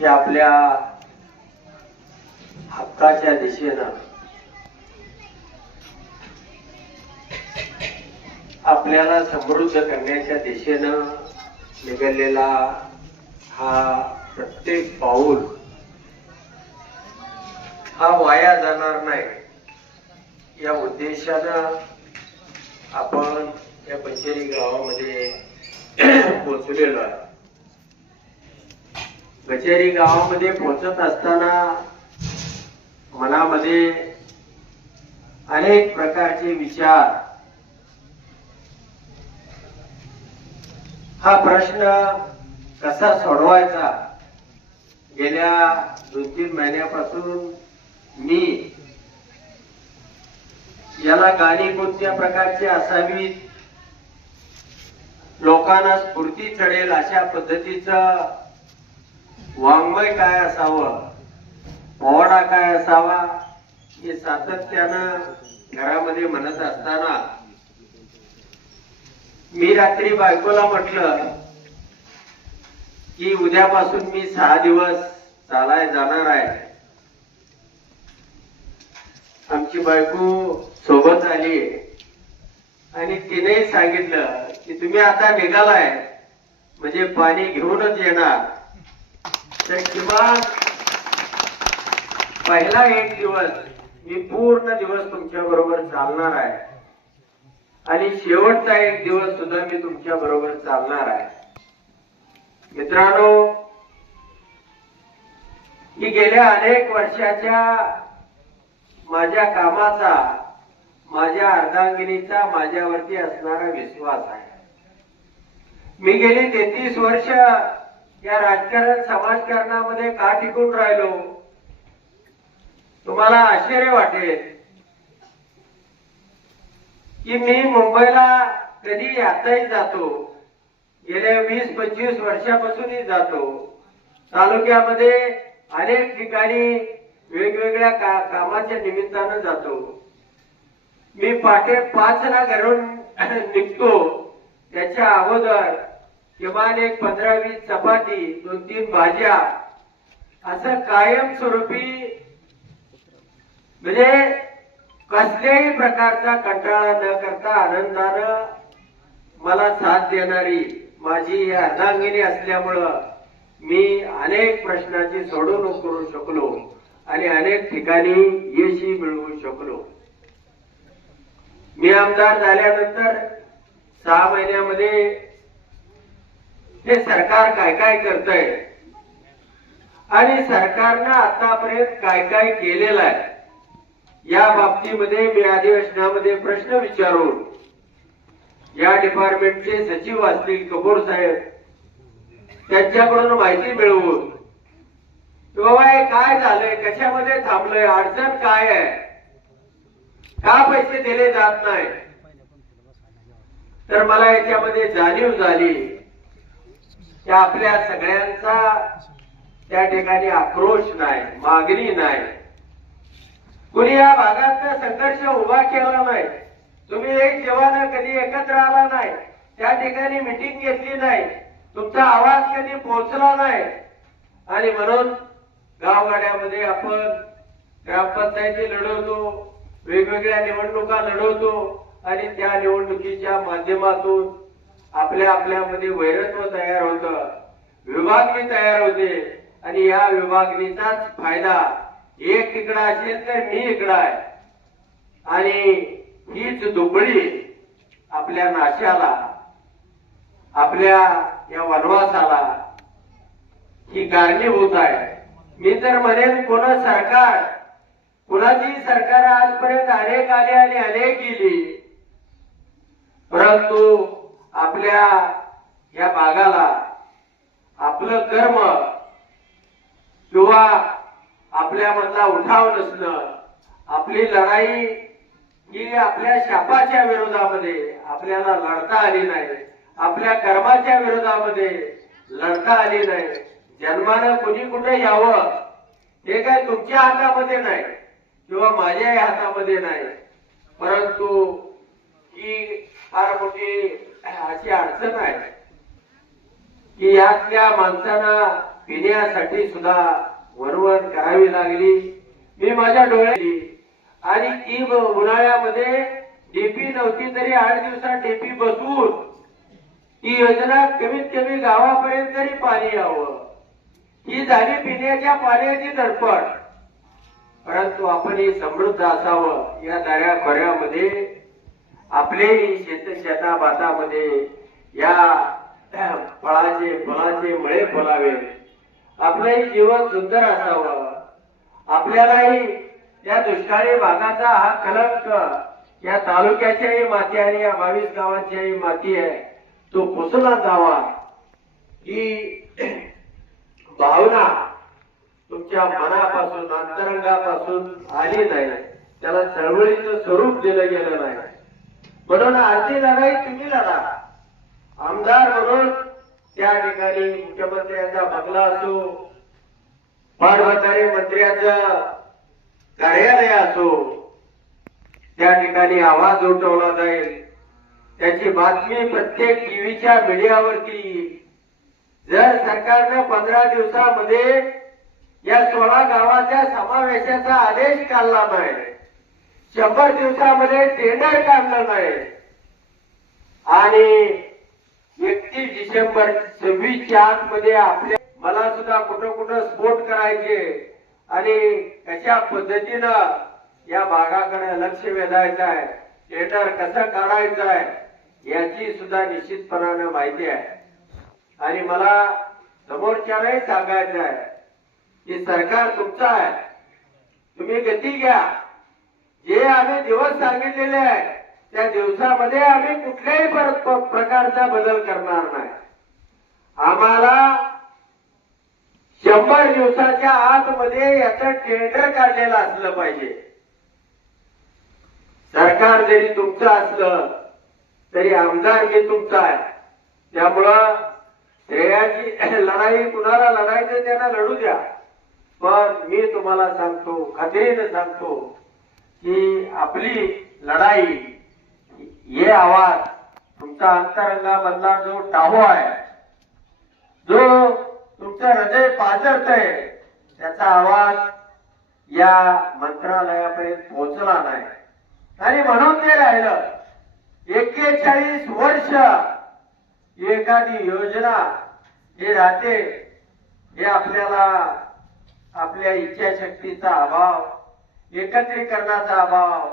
जे आपल्या हक्काच्या दिशेनं आपल्याला समृद्ध करण्याच्या दिशेनं निघालेला हा प्रत्येक पाऊल हा वाया जाणार नाही. या उद्देशानं आपण या पंचेरी गावामध्ये पोचलेलो आहे. कचेरी गावामध्ये पोचत असताना मनामध्ये अनेक प्रकारचे विचार. हा प्रश्न कसा सोडवायचा? गेल्या दोन तीन महिन्यापासून मी याला गाणी कोणत्या प्रकारची असावी लोकांना स्फूर्ती चढेल अशा पद्धतीचं वाङ्मय काय असावं? पोवाडा काय असावा? हे सातत्यानं घरामध्ये म्हणत असताना मी रात्री बायकोला म्हटलं की उद्यापासून मी सहा दिवस चालाय जाणार आहे. आमची बायको सोबत आली आणि तिनेही सांगितलं की तुम्ही आता निघालाय. म्हणजे पाणी घेऊनच येणार. तर किमान पहिला एक दिवस मी पूर्ण दिवस तुमच्या बरोबर चालणार आहे. आणि शेवटचा एक दिवस सुद्धा मी तुमच्या बरोबर चालणार आहे. मित्रांनो ही गेल्या अनेक वर्षाच्या माझ्या कामाचा माझ्या अर्धांगिनीचा माझ्यावरती असणारा विश्वास आहे. मी गेली तेहतीस वर्ष या राजकारण समाजकारणामध्ये का टिकून राहिलो? तुम्हाला आश्चर्य वाटेल की मी मुंबईला कधी आताही जातो? गेल्या वीस पंचवीस वर्षापासूनही जातो. तालुक्यामध्ये अनेक ठिकाणी वेगवेगळ्या का कामाच्या निमित्तानं जातो. मी पहाटे पाचला घरून निघतो. त्याच्या अगोदर किमान एक पंधरा वीस चपाती दोन तीन भाज्या असं कायमस्वरूपी म्हणजे कसल्याही प्रकारचा कंटाळा न करता आनंदानं मला साथ देणारी माझी ही अर्धांगिनी असल्यामुळं मी अनेक प्रश्नाची सोडवणूक करू शकलो आणि अनेक ठिकाणी यशही मिळवू शकलो. मी आमदार झाल्यानंतर सहा महिन्यामध्ये हे सरकार काय काय करतंय? आणि सरकारनं आतापर्यंत काय काय केलेलं आहे? या बाबतीमध्ये मी अधिवेशनामध्ये प्रश्न विचारून या डिपार्टमेंटचे सचिव असतील कपूर साहेब त्यांच्याकडून माहिती मिळवून बाबा हे काय झालंय? कशामध्ये थांबलंय? अडचण काय आहे? का पैसे दिले जात नाही तर मला याच्यामध्ये जाणीव झाली. की आपल्या सगळ्यांचा त्या ठिकाणी आक्रोश नाही मागणी नाही. कुणी या भागात संघर्ष उभा केला नाही तुम्ही एक जेव्हा कधी एकत्र आला नाही त्या ठिकाणी मिटिंग घेतली नाही तुमचा आवाज कधी पोहोचला नाही. आणि म्हणून गावगाड्यामध्ये आपण ग्रामपंचायती लढवतो वेगवेगळ्या निवडणुका लढवतो आणि त्या निवडणुकीच्या माध्यमातून आपल्या आपल्यामध्ये वैरत्व तयार होतं. विभागणी तयार होते. आणि या विभागणीचाच फायदा एक तिकडा असेल तर मी इकडा आहे. आणि हीच दुबळी आपल्या नाशाला आपल्या या वनवासाला ही कारणीभूत आहे. मी तर म्हणेन कोण सरकार कुणाची सरकार आजपर्यंत अनेक आले आणि अनेक गेली. परंतु आपल्या या भागाला आपलं कर्म किंवा आपल्यामधला उठाव नसणं आपली लढाई ही आपल्या शापाच्या विरोधामध्ये आपल्याला लढता आली नाही. आपल्या कर्माच्या विरोधामध्ये लढता आली नाही. जन्मानं कुणी कुठे यावं हे काय तुमच्या हातामध्ये नाही किंवा माझ्याही हातामध्ये नाही. परंतु ही फार मोठी अशी अडचण आहे की यातल्या माणसांना पिण्यासाठी सुद्धा वरवर करावी लागली. मी माझ्या डोळ्याली आणि ती उन्हाळ्यामध्ये डीपी नव्हती तरी आठ दिवसात डीपी बसवून ती योजना कमीत कमी गावापर्यंत तरी पाणी यावं ही झाली पिण्याच्या पाण्याची धडपड. परंतु आपण ही समृद्ध असावं या दऱ्या खोऱ्यामध्ये आपले शेत शेता भातामध्ये या फळाचे फळाचे मळे फुलावे. आपलंही जीवन सुंदर असावं. आपल्यालाही या दुष्काळी भागाचा हा कलंक या तालुक्याच्याही माती आणि या बावीस गावांच्याही माती आहे. तो पुसला जावा. ही भावना तुमच्या मनापासून अंतरंगापासून आली नाही. त्याला चळवळीचं स्वरूप दिलं गेलं नाही. म्हणून आरती लढाई तुम्ही लढा आमदार म्हणून त्या ठिकाणी मुख्यमंत्र्यांचा बंगला असो पाटबंधारे मंत्र्याचं कार्यालय असो त्या ठिकाणी आवाज उठवला जाईल. त्याची बातमी प्रत्येक टीव्हीच्या मीडियावरती. जर सरकारनं पंधरा दिवसामध्ये या सोळा गावाच्या समावेशाचा आदेश काढला नाही शंभर दिवसामध्ये टेंडर काढलं नाही आणि एकतीस डिसेंबर सव्वीसच्या आतमध्ये आपल्या मला सुद्धा कुठं कुठं स्फोट करायचे. आणि कशा पद्धतीनं या भागाकडे लक्ष वेधायचं आहे टेंडर कसं काढायचं आहे याची सुद्धा निश्चितपणानं माहिती आहे. आणि मला समोरच्यालाही सांगायचं आहे की सरकार तुमचं आहे. तुम्ही गती घ्या. जे आम्ही दिवस सांगितलेले आहे त्या दिवसामध्ये आम्ही कुठल्याही प्रकारचा बदल करणार नाही. आम्हाला शंभर दिवसाच्या आतमध्ये याचं टेंडर काढलेलं असलं पाहिजे. सरकार जरी तुमचं असलं तरी आमदार हे तुमचं आहे. त्यामुळं श्रेयाची लढाई कुणाला लढायचं त्यांना लढू द्या. पण मी तुम्हाला सांगतो खात्रीनं सांगतो की आपली लढाई हे आवाज तुमचा अंतरंगामधला जो टाहो आहे जो तुमचं हृदय पाजरतय त्याचा आवाज या मंत्रालयापर्यंत पोहोचला नाही. आणि म्हणून ते राहिलं. एक्केचाळीस वर्ष एखादी योजना हे राहते हे आपल्याला आपल्या इच्छाशक्तीचा अभाव एकत्रीकरणाचा अभाव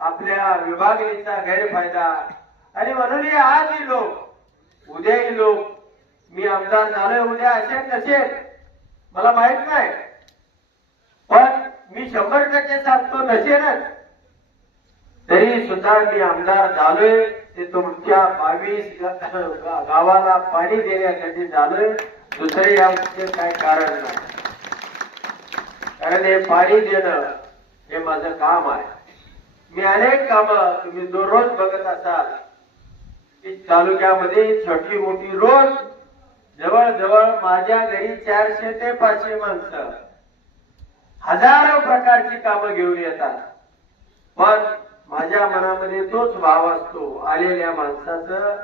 आपल्या विभागणीचा गैरफायदा. आणि म्हणून आजही लोक उद्याही लोक मी आमदार झालोय उद्या असेल नसेल मला माहीत नाही. पण मी शंभर टक्के सांगतो नसेलच तरी सुद्धा मी आमदार झालोय ते तुमच्या बावीस गावाला पाणी देण्यासाठी झालोय. दुसरे यामध्ये काय कारण नाही. कारण हे पाणी देणं हे माझं काम आहे. मी अनेक काम तुम्ही दररोज बघत असाल की तालुक्यामध्ये छोटी मोठी रोज जवळजवळ माझ्या घरी चारशे ते पाचशे माणसं हजारो प्रकारची कामं घेऊन येतात. पण माझ्या मनामध्ये तोच भाव असतो आलेल्या माणसाचं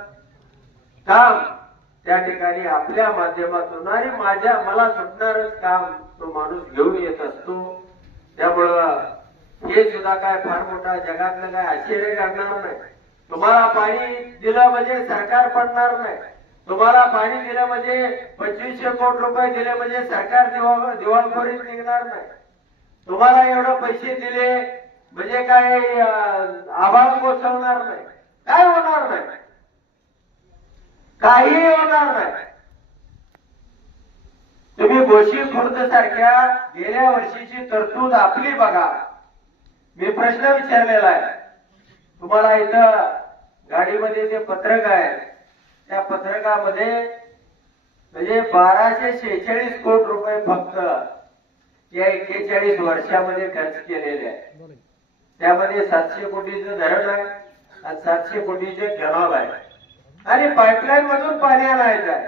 काम. त्या ठिकाणी आपल्या माध्यमातून आणि माझ्या मला सुटणारच काम तो माणूस घेऊन येत असतो. त्यामुळं हे सुद्धा काय फार मोठा जगातलं काय आश्चर्य करणार नाही. तुम्हाला पाणी दिलं म्हणजे सरकार पडणार नाही. तुम्हाला पाणी दिलं म्हणजे पंचवीसशे कोटी रुपये दिले म्हणजे सरकार दिवाळखोरीत निघणार नाही. तुम्हाला एवढं पैसे दिले म्हणजे काय आभार आभाळ कोसळणार नाही. काय होणार नाही? काही होणार नाही. तुम्ही गोशी खुर्द सारख्या गेल्या वर्षीची तरतूद आपली बघा. मी प्रश्न विचारलेला आहे. तुम्हाला इथं गाडीमध्ये जे पत्रक आहे त्या पत्रकामध्ये म्हणजे बाराशे शेहेचाळीस कोटी रुपये फक्त या एक्केचाळीस वर्षामध्ये खर्च केलेले आहे. त्यामध्ये सातशे कोटीचं धरण आहे आणि सातशे कोटीचे कॅनॉल आहे. आणि पाईपलाईन मधून पाणी आणायचं आहे.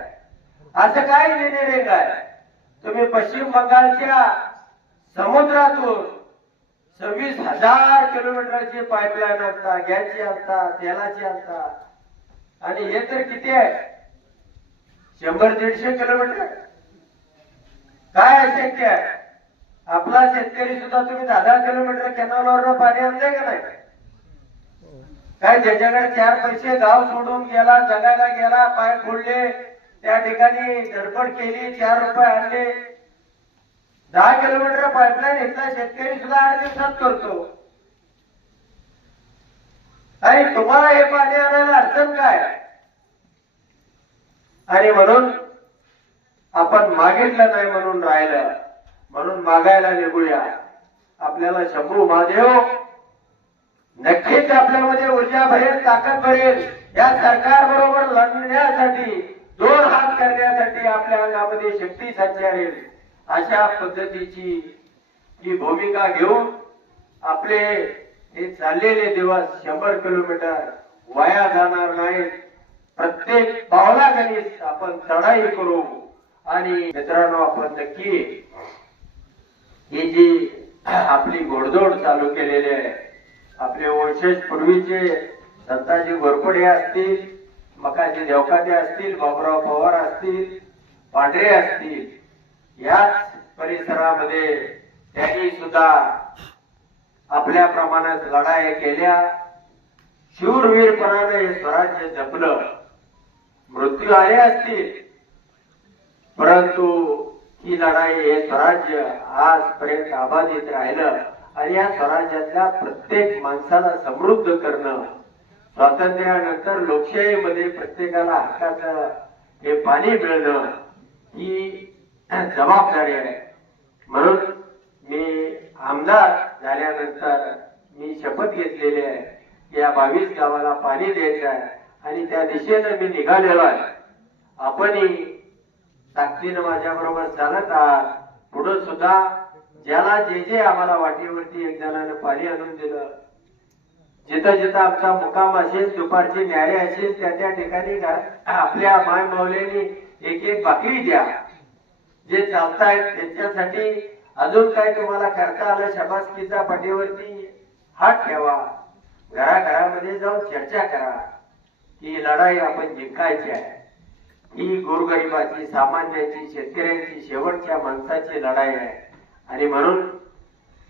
असं काय इंजिनिअरिंग आहे तुम्ही पश्चिम बंगालच्या समुद्रातून सव्वीस हजार किलोमीटरची पाईपलाईन आणता गॅसची आणता तेलाची आणता. आणि हे तर किती आहे? शंभर दीडशे किलोमीटर. काय अशक्य आहे? आपला शेतकरी सुद्धा तुम्ही दहा दहा किलोमीटर कॅनॉलवर पाणी आणलंय का नाही? काय ज्याच्याकडे चार पैसे गाव सोडून गेला जगायला गेला पाय फोडले त्या ठिकाणी धडपड केली चार रुपये आणले. दहा किलोमीटर पाईपलाईन इथला शेतकरी सुद्धा आठ दिवसात करतो. आणि तुम्हाला हे पाणी आणायला अडचण काय? आणि म्हणून आपण मागितलं नाही म्हणून राहिलं. म्हणून मागायला निघूया. आपल्याला शंभू महादेव नक्कीच आपल्यामध्ये ऊर्जा भरेल ताकद भरेल. या सरकार बरोबर लढण्यासाठी दोन हात करण्यासाठी आपल्या अंगामध्ये शक्ती संचारेल. अशा पद्धतीची ही भूमिका घेऊन आपले हे चाललेले दिवस शंभर किलोमीटर वाया जाणार नाहीत. प्रत्येक पावलागणीच आपण चढाई करू. आणि मित्रांनो आपण नक्की ही जी आपली घोडदौड चालू केलेली आहे आपले वंशज पूर्वीचे संताजी घोरपडे असतील मकाजी देवकाते असतील बाबुराव पवार असतील पांढरे असतील याच परिसरामध्ये त्यांनी सुद्धा आपल्या प्रमाणात लढाई केल्या. शूरवीरपणाने हे स्वराज्य जपलं. मृत्यू आले असतील. परंतु ही लढाई हे स्वराज्य आजपर्यंत अबाधित राहिलं. आणि या स्वराज्यातल्या प्रत्येक माणसाला समृद्ध करणं. स्वातंत्र्यानंतर लोकशाहीमध्ये प्रत्येकाला हक्काचं हे पाणी मिळणं ही जबाबदारी आहे. म्हणून मी आमदार झाल्यानंतर मी शपथ घेतलेली आहे. या बावीस गावाला पाणी द्यायचं आहे आणि त्या दिशेनं मी निघालेलो आहे. आपणही ताकदीनं माझ्याबरोबर चालत आहात. पुढं सुद्धा ज्याला जे जे आम्हाला वाटेवरती एक जणानं पाणी आणून दिलं जिथं जिथं आमचा मुकाम असेल दुपारची न्याय असेल त्या त्या ठिकाणी आपल्या माय मावलेनी एक एक बाकरी द्या. जे चालतायत त्यांच्यासाठी अजून काय तुम्हाला करता आलं शबासकीचा पाठीवरती हात ठेवा. घराघरामध्ये जाऊन चर्चा करा. ही लढाई आपण जिंकायची आहे. ही गोरगरिबाची सामान्याची शेतकऱ्यांची शेवटच्या माणसाची लढाई आहे. आणि म्हणून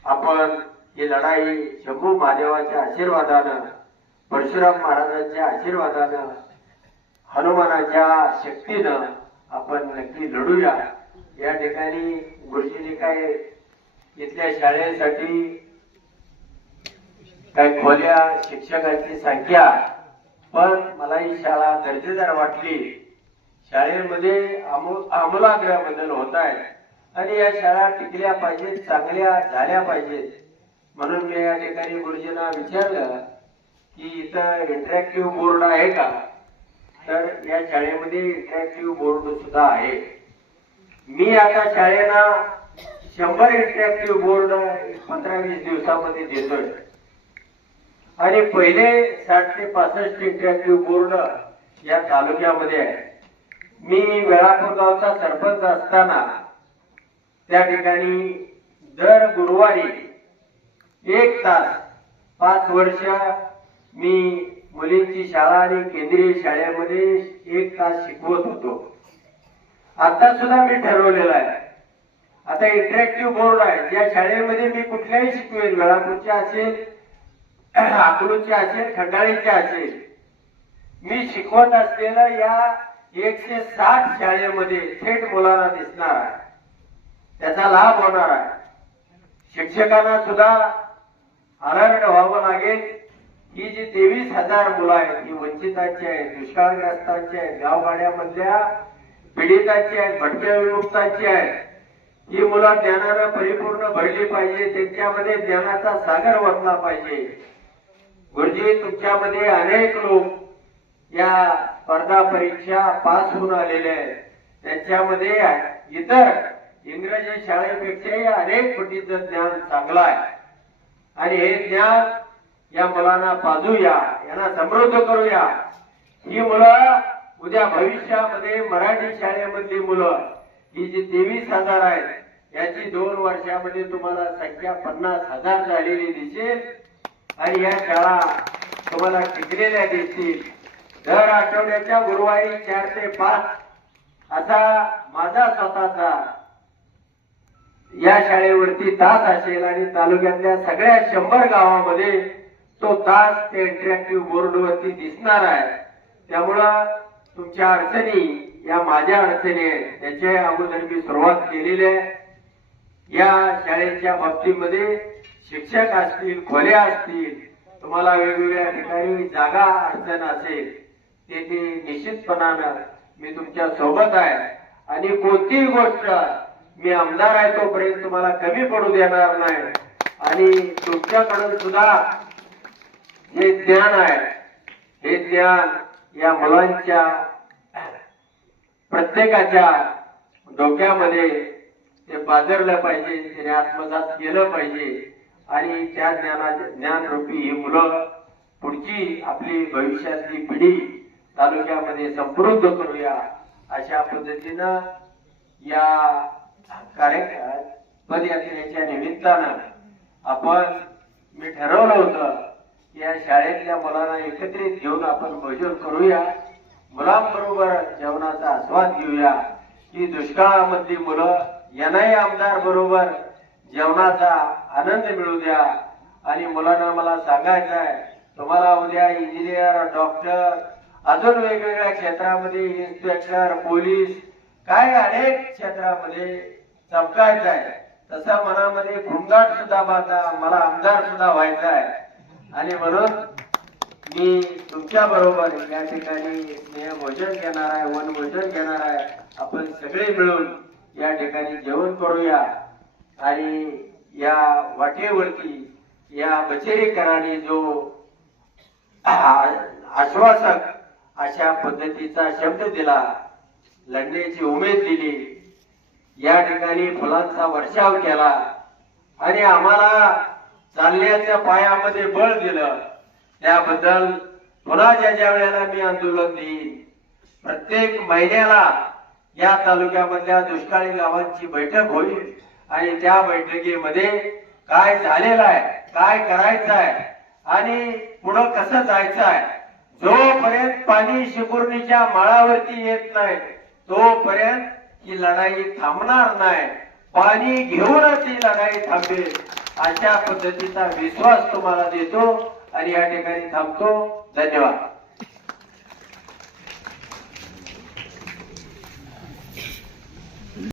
आपण ही लढाई शंभू महादेवाच्या आशीर्वादानं परशुराम महाराजांच्या आशीर्वादानं हनुमानाच्या शक्तीनं आपण नक्की लढूया. या ठिकाणी गुरुजीने काय इथल्या शाळेसाठी काय खोल्या शिक्षकांची संख्या पण मला ही शाळा दर्जेदार वाटली. शाळेमध्ये आमू- आमूलाग्र बदल होत आहेत. आणि या शाळा टिकल्या पाहिजेत चांगल्या झाल्या पाहिजेत. म्हणून मी या ठिकाणी गुरुजींना विचारलं की इथं इंटरॅक्टिव्ह बोर्ड आहे का? तर या शाळेमध्ये इंटरॅक्टिव्ह बोर्ड सुद्धा आहे. मी आता शाळेला शंभर इंटरॅक्टिव्ह बोर्ड पंधरा वीस दिवसामध्ये देतोय. आणि पहिले साठ ते पासष्ट इंटरॅक्टिव्ह बोर्ड या तालुक्यामध्ये आहे. मी वेळापूर गावचा सरपंच असताना त्या ठिकाणी दर गुरुवारी एक तास पाच वर्ष मी मुलींची शाळा आणि केंद्रीय शाळेमध्ये एक तास शिकवत होतो. आता सुद्धा मी ठरवलेलं आहे. आता इंटरॅक्टिव्ह बोर्ड आहे. ज्या शाळेमध्ये मी कुठल्याही शिकवेन वेळापूरच्या असेल आकडूचे असेल खंडाळीच्या असेल मी शिकवत असलेलं या एकशे साठ शाळेमध्ये थेट मुलांना दिसणार आहे. त्याचा लाभ होणार आहे. शिक्षकांना सुद्धा अलर्ट व्हावं लागेल. ही जी तेवीस हजार मुलं आहेत ही वंचितांची आहेत दुष्काळग्रस्तांची आहेत गावगाड्यामधल्या पीडितांची आहेत भटक्या विमुक्तांची आहेत ही मुलं ज्ञानानं परिपूर्ण भरली पाहिजे. त्यांच्यामध्ये ज्ञानाचा सागर वरला पाहिजे. गुरुजी तुमच्यामध्ये अनेक लोक या स्पर्धा परीक्षा पास होऊन आलेले आहेत. त्यांच्यामध्ये इतर इंग्रजी शाळेपेक्षाही अनेक पटीचं ज्ञान चांगलं आहे. आणि हे ज्ञान या मुलांना पाजूया यांना समृद्ध करूया. ही मुलं उद्या भविष्यामध्ये मराठी शाळेमधली मुलं ही जी तेवीस हजार आहेत याची दोन वर्षामध्ये तुम्हाला संख्या पन्नास हजार झालेली दिसेल. आणि या शाळा तुम्हाला टिकलेल्या दिसतील. दर आठवड्याच्या गुरुवारी चार ते पाच असा माझा स्वतःचा या शाळेवरती तास असेल आणि तालुक्यातल्या सगळ्या शंभर गावामध्ये तो तास ते इंटरॅक्टिव्ह बोर्डवरती दिसणार आहे. त्यामुळं तुमच्या अडचणी या माझ्या अडचणी आहेत त्याच्या अगोदर मी सुरुवात केलेली आहे. या शाळेच्या बाबतीमध्ये शिक्षक असतील खोल्या असतील तुम्हाला वेगवेगळ्या ठिकाणी जागा अडचण असेल तेथे निश्चितपणानं मी तुमच्यासोबत आहे. आणि कोणतीही गोष्ट मी आमदार आहे तोपर्यंत तुम्हाला कमी पडू देणार नाही. आणि तुमच्याकडून सुद्धा हे ज्ञान आहे हे ज्ञान या मुलांच्या प्रत्येकाच्या डोक्यामध्ये ते बाजरलं पाहिजे त्याने आत्मसात केलं पाहिजे. आणि त्या ज्ञानाचे ज्ञानरूपी ही मुलं पुढची आपली भविष्यातली पिढी तालुक्यामध्ये समृद्ध करूया अशा पद्धतीनं या कार्य पदयात्रेच्या निमित्तानं आपण मी ठरवलं होतं या शाळेतल्या मुलांना एकत्रित घेऊन आपण भोजन करूया. मुलांबरोबर जेवणाचा आस्वाद घेऊया. की दुष्काळामधली मुलं यांनाही आमदार बरोबर जेवणाचा आनंद मिळू द्या. आणि मुलांना मला सांगायचं आहे तुम्हाला उद्या इंजिनियर डॉक्टर अजून वेगवेगळ्या क्षेत्रामध्ये इन्स्पेक्टर पोलीस काय अनेक क्षेत्रामध्ये चमकायचा आहे तसा मनामध्ये घुंगाट सुद्धा पाहता मला आमदार सुद्धा व्हायचा आहे आणि म्हणून मी तुमच्या बरोबर या ठिकाणी भोजन घेणार आहे वन भोजन घेणार आहे. आपण सगळे मिळून या ठिकाणी जेवण करूया. आणि या वाटेवरती या बचेरीकरांनी जो आश्वासक अशा पद्धतीचा शब्द दिला लढण्याची उमेद दिली या ठिकाणी फुलांचा वर्षाव केला आणि आम्हाला चालण्याच्या पायामध्ये बळ दिलं. त्याबद्दल पुन्हा ज्या ज्या वेळेला मी आंदोलन देईन प्रत्येक महिन्याला या तालुक्यामधल्या दुष्काळी गावांची बैठक होईल आणि त्या बैठकीमध्ये काय झालेलं आहे काय करायचं आहे आणि पुढं कसं जायचं आहे जोपर्यंत पाणी शिकुर्णीच्या माळावरती येत नाही तोपर्यंत ही लढाई थांबणार नाही. पाणी घेऊनच ही लढाई थांबेल. अशा पद्धतीचा विश्वास तुम्हाला देतो आणि या ठिकाणी थांबतो. धन्यवाद.